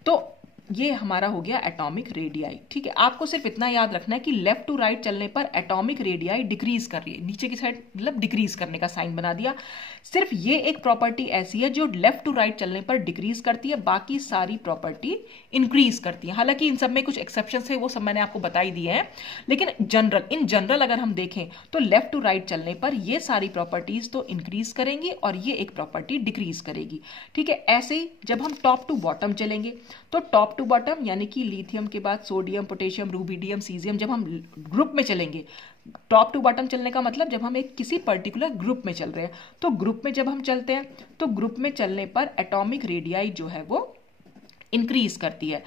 तो ये हमारा हो गया एटॉमिक रेडियाई, ठीक है। आपको सिर्फ इतना याद रखना है कि लेफ्ट टू राइट चलने पर एटॉमिक रेडियाई डिक्रीज कर रही है, नीचे की साइड मतलब डिक्रीज करने का साइन बना दिया। सिर्फ ये एक प्रॉपर्टी ऐसी है जो लेफ्ट टू राइट चलने पर डिक्रीज करती है, बाकी सारी प्रॉपर्टी इंक्रीज करती है। हालांकि इन सब में कुछ एक्सेप्शंस है, वो सब मैंने आपको बता ही दिए हैं, लेकिन इन जनरल अगर हम देखें तो लेफ्ट टू राइट चलने पर ये सारी प्रॉपर्टीज तो इंक्रीज करेंगी और ये एक प्रॉपर्टी डिक्रीज करेगी, ठीक है। ऐसे ही जब हम टॉप टू बॉटम चलेंगे तो टॉप टू बॉटम यानी कि लिथियम के बाद सोडियम, पोटेशियम, रूबिडियम, सीजियम, जब हम ग्रुप में चलेंगे, टॉप टू बॉटम चलने का मतलब जब हम एक किसी पर्टिकुलर ग्रुप में चल रहे हैं, तो ग्रुप में जब हम चलते हैं तो ग्रुप में चलने पर एटॉमिक रेडियाई जो है वो इंक्रीज करती है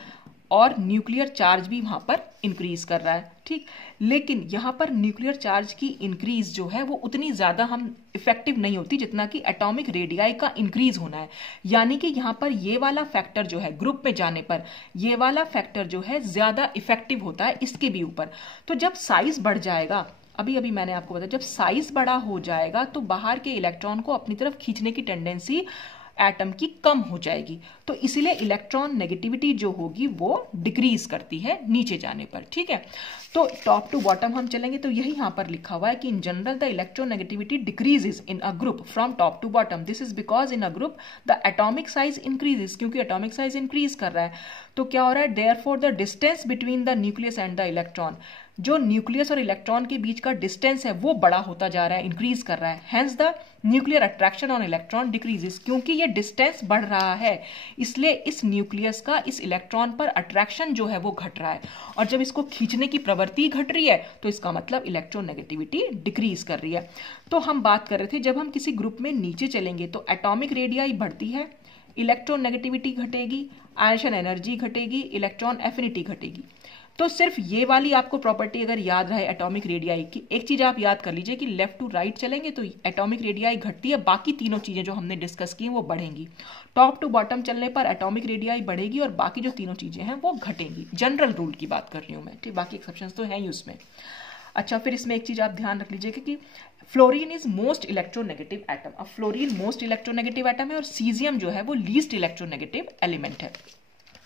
और न्यूक्लियर चार्ज भी वहां पर इंक्रीज कर रहा है, ठीक। लेकिन यहां पर न्यूक्लियर चार्ज की इंक्रीज जो है वो उतनी ज्यादा हम इफेक्टिव नहीं होती जितना कि एटॉमिक रेडियाई का इंक्रीज होना है। यानी कि यहां पर ये वाला फैक्टर जो है ग्रुप में जाने पर, ये वाला फैक्टर जो है ज्यादा इफेक्टिव होता है इसके भी ऊपर। तो जब साइज बढ़ जाएगा, अभी अभी मैंने आपको बताया, जब साइज बड़ा हो जाएगा तो बाहर के इलेक्ट्रॉन को अपनी तरफ खींचने की टेंडेंसी एटम की कम हो जाएगी। तो इसीलिए इलेक्ट्रॉन नेगेटिविटी जो होगी वो डिक्रीज करती है नीचे जाने पर, ठीक है। तो टॉप टू बॉटम हम चलेंगे तो यही यहां पर लिखा हुआ है कि in general the electronegativity decreases in a group from top to bottom. This is because in a group the atomic size increases, क्योंकि एटॉमिक साइज इंक्रीज कर रहा है तो क्या हो रहा है, therefore the distance between the nucleus and the electron, जो न्यूक्लियस और इलेक्ट्रॉन के बीच का डिस्टेंस है वो बड़ा होता जा रहा है, इंक्रीज कर रहा है। Hence the nuclear attraction on electron decreases, क्योंकि ये डिस्टेंस बढ़ रहा है इसलिए इस न्यूक्लियस का इस इलेक्ट्रॉन पर अट्रैक्शन जो है वो घट रहा है। और जब इसको खींचने की प्रवृत्ति घट रही है तो इसका मतलब इलेक्ट्रोनेगेटिविटी डिक्रीज कर रही है। तो हम बात कर रहे थे जब हम किसी ग्रुप में नीचे चलेंगे तो एटॉमिक रेडियाई बढ़ती है, इलेक्ट्रोनेगेटिविटी घटेगी, आयनेशन एनर्जी घटेगी, इलेक्ट्रॉन एफिनिटी घटेगी। तो सिर्फ ये वाली आपको प्रॉपर्टी अगर याद रहे एटॉमिक रेडियाई की, एक चीज आप याद कर लीजिए कि लेफ्ट टू राइट चलेंगे तो एटॉमिक रेडियाई घटती है, बाकी तीनों चीजें जो हमने डिस्कस की वो बढ़ेंगी। टॉप टू बॉटम चलने पर एटॉमिक रेडियाई बढ़ेगी और बाकी जो तीनों चीजें हैं वो घटेंगी। जनरल रूल की बात कर रही हूं मैं, ठीक, बाकी एक्सेप्शंस तो हैं ही उसमें। अच्छा, फिर इसमें एक चीज आप ध्यान रख लीजिएगा कि fluorine is most electronegative atom. अब फ्लोरीन मोस्ट इलेक्ट्रोनेगेटिव एटम है और सीजियम जो है वो लीस्ट इलेक्ट्रोनेगेटिव एलिमेंट है।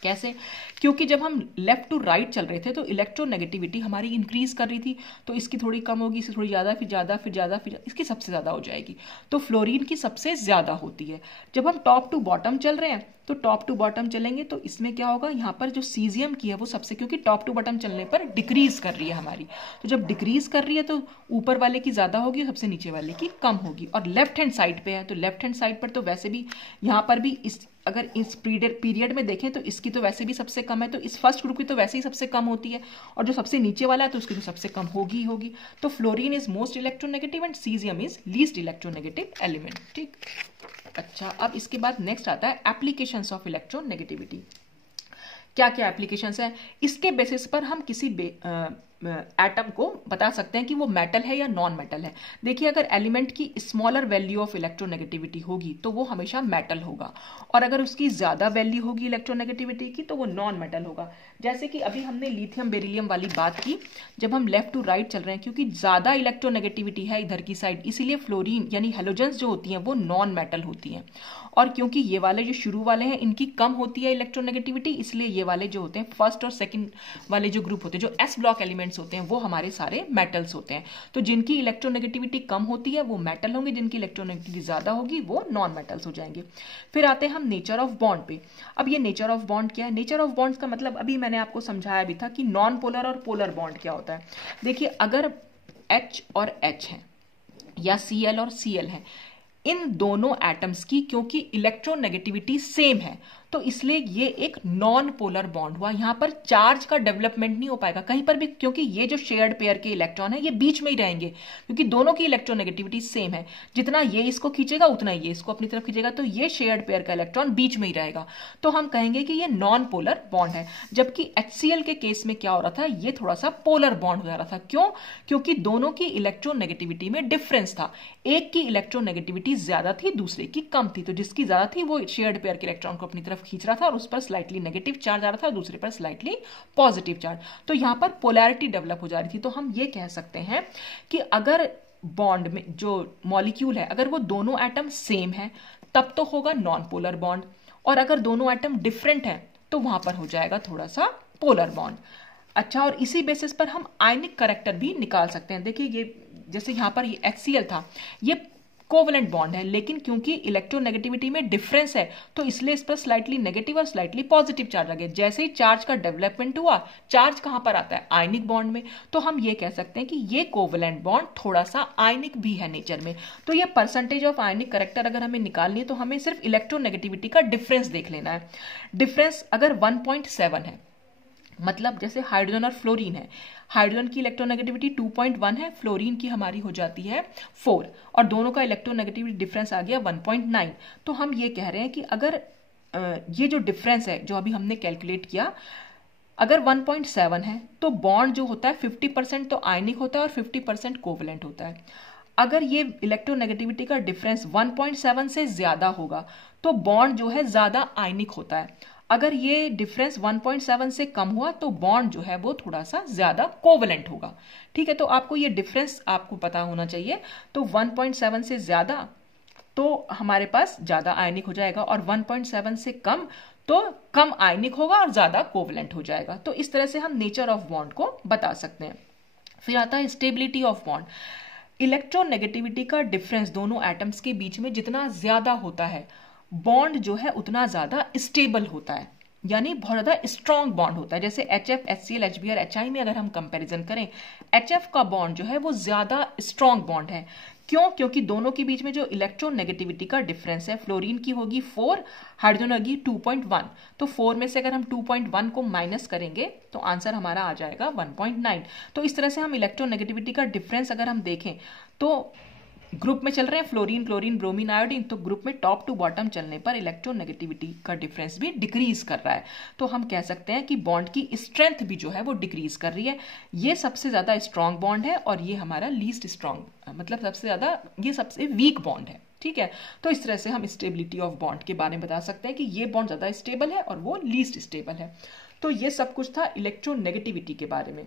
कैसे? क्योंकि जब हम लेफ्ट टू राइट चल रहे थे तो इलेक्ट्रोनेगेटिविटी हमारी इंक्रीज कर रही थी, तो इसकी थोड़ी कम होगी, इसकी थोड़ी ज्यादा, फिर ज्यादा, फिर ज्यादा, फिर इसकी सबसे ज्यादा हो जाएगी। तो फ्लोरीन की सबसे ज्यादा होती है। जब हम टॉप टू बॉटम चल रहे हैं तो टॉप टू बॉटम चलेंगे तो इसमें क्या होगा, यहाँ पर जो सीजियम की है वो सबसे, क्योंकि टॉप टू बॉटम चलने पर डिक्रीज कर रही है हमारी, तो जब डिक्रीज कर रही है तो ऊपर वाले की ज्यादा होगी, सबसे नीचे वाले की कम होगी। और लेफ्ट हैंड साइड पे है तो लेफ्ट हैंड साइड पर तो वैसे भी यहाँ पर भी अगर इस पीरियड में देखें तो इसकी तो वैसे भी सबसे कम है, तो इस फर्स्ट ग्रुप की तो वैसे ही सबसे कम होती है, और जो सबसे नीचे वाला है तो उसकी तो सबसे कम होगी होगी। तो fluorine is most electronegative and caesium is least electronegative element, ठीक। अच्छा, अब इसके बाद नेक्स्ट आता है एप्लीकेशंस ऑफ इलेक्ट्रोनेगेटिविटी। क्या क्या एप्लीकेशंस है, इसके बेसिस पर हम किसी एटम को बता सकते हैं कि वो मेटल है या नॉन मेटल है। देखिए, अगर एलिमेंट की स्मॉलर वैल्यू ऑफ इलेक्ट्रोनेगेटिविटी होगी तो वो हमेशा मेटल होगा, और अगर उसकी ज्यादा वैल्यू होगी इलेक्ट्रोनेगेटिविटी की तो वो नॉन मेटल होगा। जैसे कि अभी हमने लिथियम बेरिलियम वाली बात की, जब हम लेफ्ट टू राइट चल रहे हैं क्योंकि ज्यादा इलेक्ट्रोनेगेटिविटी है इधर की साइड, इसीलिए फ्लोरीन यानी हेलोजेंस जो होती हैं वो नॉन मेटल होती हैं। और क्योंकि ये वाले जो शुरू वाले हैं इनकी कम होती है इलेक्ट्रोनेगेटिविटी, इसलिए ये वाले जो होते हैं फर्स्ट और सेकंड वाले जो ग्रुप होते हैं, जो एस ब्लॉक एलिमेंट एलिमेंट्स होते हैं वो हमारे सारे मेटल्स होते हैं। तो जिनकी इलेक्ट्रोनेगेटिविटी कम होती है वो मेटल होंगे, जिनकी इलेक्ट्रोनेगेटिविटी ज्यादा होगी वो नॉन मेटल्स हो जाएंगे। फिर आते हैं हम नेचर ऑफ बॉन्ड पे। अब ये नेचर ऑफ बॉन्ड क्या है? नेचर ऑफ बॉन्ड्स का मतलब अभी मैंने आपको समझाया भी था कि नॉन पोलर और पोलर बॉन्ड क्या होता है। देखिए, अगर H और H है या Cl और Cl है, इन दोनों एटम्स की क्योंकि इलेक्ट्रोनेगेटिविटी सेम है तो इसलिए ये एक नॉन पोलर बॉन्ड हुआ। यहां पर चार्ज का डेवलपमेंट नहीं हो पाएगा कहीं पर भी, क्योंकि ये जो शेयर्ड पेयर के इलेक्ट्रॉन है ये बीच में ही रहेंगे, क्योंकि दोनों की इलेक्ट्रोनेगेटिविटी सेम है। जितना ये इसको खींचेगा उतना ये इसको अपनी तरफ खींचेगा, तो ये शेयर्ड पेयर का इलेक्ट्रॉन बीच में ही रहेगा, तो हम कहेंगे कि ये नॉन पोलर बॉन्ड है। जबकि HCl के केस में क्या हो रहा था, ये थोड़ा सा पोलर बॉन्ड हो रहा था। क्यों? क्योंकि दोनों की इलेक्ट्रोनेगेटिविटी में डिफरेंस था, एक की इलेक्ट्रोनेगेटिविटी ज्यादा थी, दूसरे की कम थी, तो जिसकी ज्यादा थी वो शेयर्ड पेयर के इलेक्ट्रॉन को अपनी तरफ खींच रहा था और उस पर स्लाइटली नेगेटिव चार्ज आ रहा था, दूसरे पर स्लाइटली पॉजिटिव चार्ज, तो यहां पर पोलैरिटी डेवलप हो जा रही थी। तो हम ये कह सकते हैं कि अगर बॉन्ड में जो मॉलिक्यूल है अगर वो दोनों एटम सेम है तब तो होगा नॉन पोलर बॉन्ड, और अगर दोनों एटम डिफरेंट है तो वहां पर हो जाएगा थोड़ा सा पोलर बॉन्ड। अच्छा, और इसी बेसिस पर हम आयनिक कैरेक्टर भी निकाल सकते हैं। देखिए, ये जैसे यहां पर ये HCl था, ये कोवेलेंट बॉन्ड है, लेकिन क्योंकि इलेक्ट्रोनेगेटिविटी में डिफरेंस है तो इसलिए इस पर स्लाइटली नेगेटिव और स्लाइटली पॉजिटिव चार्ज आ गया। जैसे ही चार्ज का डेवलपमेंट हुआ, चार्ज कहां पर आता है? आयनिक बॉन्ड में, तो हम ये कह सकते हैं कि ये कोवेलेंट बॉन्ड थोड़ा सा आयनिक भी है नेचर में। तो ये परसेंटेज ऑफ आयनिक कैरेक्टर अगर हमें निकालनी है तो हमें सिर्फ इलेक्ट्रोनेगेटिविटी का डिफरेंस देख लेना है। डिफरेंस अगर 1.7 है, मतलब जैसे हाइड्रोजन और फ्लोरीन है, हाइड्रोजन की इलेक्ट्रोनेगेटिविटी 2.1 है, फ्लोरीन की हमारी हो जाती है 4, और दोनों का इलेक्ट्रोनेगेटिविटी डिफरेंस आ गया 1.9। तो हम ये कह रहे हैं कि अगर ये जो डिफरेंस है जो अभी हमने कैलकुलेट किया, अगर 1.7 है तो बॉन्ड जो होता है 50% तो आयनिक होता है और 50% कोवेलेंट होता है। अगर ये इलेक्ट्रोनेगेटिविटी का डिफरेंस 1.7 से ज्यादा होगा तो बॉन्ड जो है ज्यादा आयनिक होता है। अगर ये डिफरेंस 1.7 से कम हुआ तो बॉन्ड जो है वो थोड़ा सा ज्यादा कोवेलेंट होगा। ठीक है, तो आपको ये डिफरेंस आपको पता होना चाहिए। तो 1.7 से ज्यादा तो हमारे पास ज्यादा आयनिक हो जाएगा, और 1.7 से कम तो कम आयनिक होगा और ज्यादा कोवेलेंट हो जाएगा। तो इस तरह से हम नेचर ऑफ बॉन्ड को बता सकते हैं। फिर आता है स्टेबिलिटी ऑफ बॉन्ड। इलेक्ट्रोनेगेटिविटी का डिफरेंस दोनों एटम्स के बीच में जितना ज्यादा होता है, बॉन्ड जो है उतना ज्यादा स्टेबल होता है, यानी बहुत ज्यादा स्ट्रॉन्ग बॉन्ड होता है। जैसे HF, HCl, HBr, HI में अगर हम कंपैरिजन करें, HF का बॉन्ड जो है वो ज्यादा स्ट्रॉन्ग बॉन्ड है। क्यों? क्योंकि दोनों के बीच में जो इलेक्ट्रोनेगेटिविटी का डिफरेंस है, फ्लोरीन की होगी 4, हाइड्रोजन होगी 2.1, तो 4 में से अगर हम 2.1 को माइनस करेंगे तो आंसर हमारा आ जाएगा 1.9। तो इस तरह से हम इलेक्ट्रोनेगेटिविटी का डिफरेंस अगर हम देखें तो ग्रुप में चल रहे हैं फ्लोरीन, क्लोरीन, ब्रोमीन, आयोडीन, तो ग्रुप में टॉप टू बॉटम चलने पर इलेक्ट्रोनेगेटिविटी का डिफरेंस भी डिक्रीज कर रहा है। तो हम कह सकते हैं कि बॉन्ड की स्ट्रेंथ भी जो है वो डिक्रीज कर रही है। ये सबसे ज्यादा स्ट्रॉन्ग बॉन्ड है और ये हमारा लीस्ट स्ट्रॉन्ग, मतलब सबसे ज्यादा ये सबसे वीक बॉन्ड है। ठीक है, तो इस तरह से हम स्टेबिलिटी ऑफ बॉन्ड के बारे में बता सकते हैं कि ये बॉन्ड ज्यादा स्टेबल है और वो लीस्ट स्टेबल है। तो ये सब कुछ था इलेक्ट्रोनेगेटिविटी के बारे में।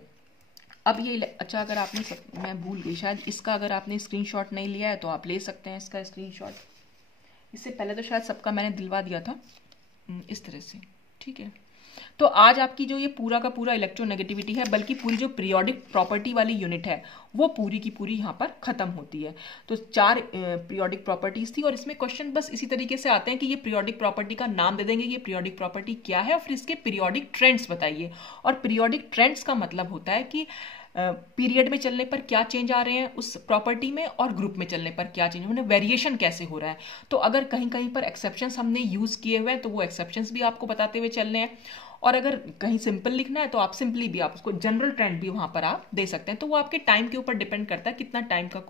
अब ये अच्छा, अगर आपने मैं भूल गई शायद, इसका अगर आपने स्क्रीनशॉट नहीं लिया है तो आप ले सकते हैं इसका स्क्रीनशॉट। इससे पहले तो शायद सबका मैंने दिलवा दिया था इस तरह से। ठीक है, तो आज आपकी जो ये पूरा का पूरा इलेक्ट्रोनेगेटिविटी है, बल्कि पूरी जो पीरियोडिक प्रॉपर्टी वाली यूनिट है वो पूरी की पूरी यहाँ पर खत्म होती है। तो 4 पीरियोडिक प्रॉपर्टीज थी और इसमें क्वेश्चन बस इसी तरीके से आते हैं कि ये पीरियोडिक प्रॉपर्टी का नाम दे देंगे, ये पीरियोडिक प्रॉपर्टी क्या है, और फिर इसके पीरियोडिक ट्रेंड्स बताइए। और पीरियोडिक ट्रेंड्स का मतलब होता है कि पीरियड में चलने पर क्या चेंज आ रहे हैं उस प्रॉपर्टी में, और ग्रुप में चलने पर क्या चेंज, उन्हें वेरिएशन कैसे हो रहा है। तो अगर कहीं कहीं पर एक्सेप्शंस हमने यूज किए हुए हैं तो वो एक्सेप्शंस भी आपको बताते हुए चलने हैं, और अगर कहीं सिंपल लिखना है तो आप सिंपली भी आप उसको जनरल ट्रेंड भी वहां पर आप दे सकते हैं। तो वो आपके टाइम के ऊपर डिपेंड करता है कितना टाइम का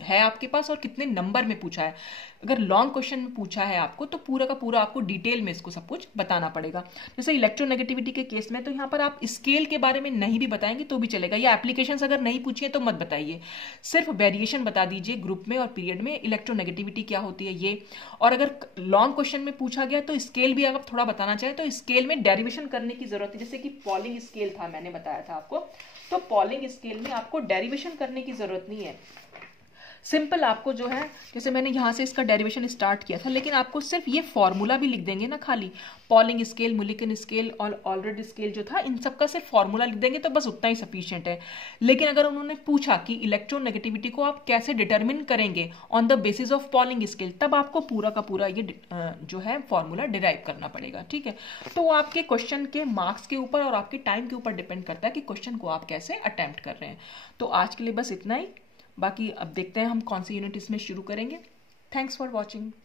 है आपके पास और कितने नंबर में पूछा है। अगर लॉन्ग क्वेश्चन में पूछा है आपको तो पूरा का पूरा आपको डिटेल में इसको सब कुछ बताना पड़ेगा। जैसे इलेक्ट्रोनेगेटिविटी के केस में तो यहाँ पर आप स्केल के बारे में नहीं भी बताएंगे तो भी चलेगा, या एप्लीकेशंस अगर नहीं पूछिए तो मत बताइए, सिर्फ वेरिएशन बता दीजिए ग्रुप में और पीरियड में इलेक्ट्रोनेगेटिविटी क्या होती है ये। और अगर लॉन्ग क्वेश्चन में पूछा गया तो स्केल भी अगर थोड़ा बताना चाहे तो स्केल में डेरिवेशन करने की जरूरत है। जैसे कि पॉलिंग स्केल था, मैंने बताया था आपको, तो पॉलिंग स्केल में आपको डेरिवेशन करने की जरूरत नहीं है, सिंपल आपको जो है, जैसे मैंने यहाँ से इसका डेरिवेशन स्टार्ट किया था, लेकिन आपको सिर्फ ये फॉर्मूला भी लिख देंगे ना, खाली पॉलिंग स्केल, मुलिकन स्केल और ऑलरेड स्केल जो था, इन सब का सिर्फ फॉर्मूला लिख देंगे तो बस उतना ही सफिशिएंट है। लेकिन अगर उन्होंने पूछा कि इलेक्ट्रोनेगेटिविटी को आप कैसे डिटरमिन करेंगे on the basis of polling scale, तब आपको पूरा का पूरा ये जो है फॉर्मूला डिराइव करना पड़ेगा, ठीक है। तो वो आपके क्वेश्चन के मार्क्स के ऊपर और आपके टाइम के ऊपर डिपेंड करता है कि क्वेश्चन को आप कैसे अटेम्प्ट कर रहे हैं। तो आज के लिए बस इतना ही, बाकी अब देखते हैं हम कौन सी यूनिट इसमें शुरू करेंगे। Thanks for watching.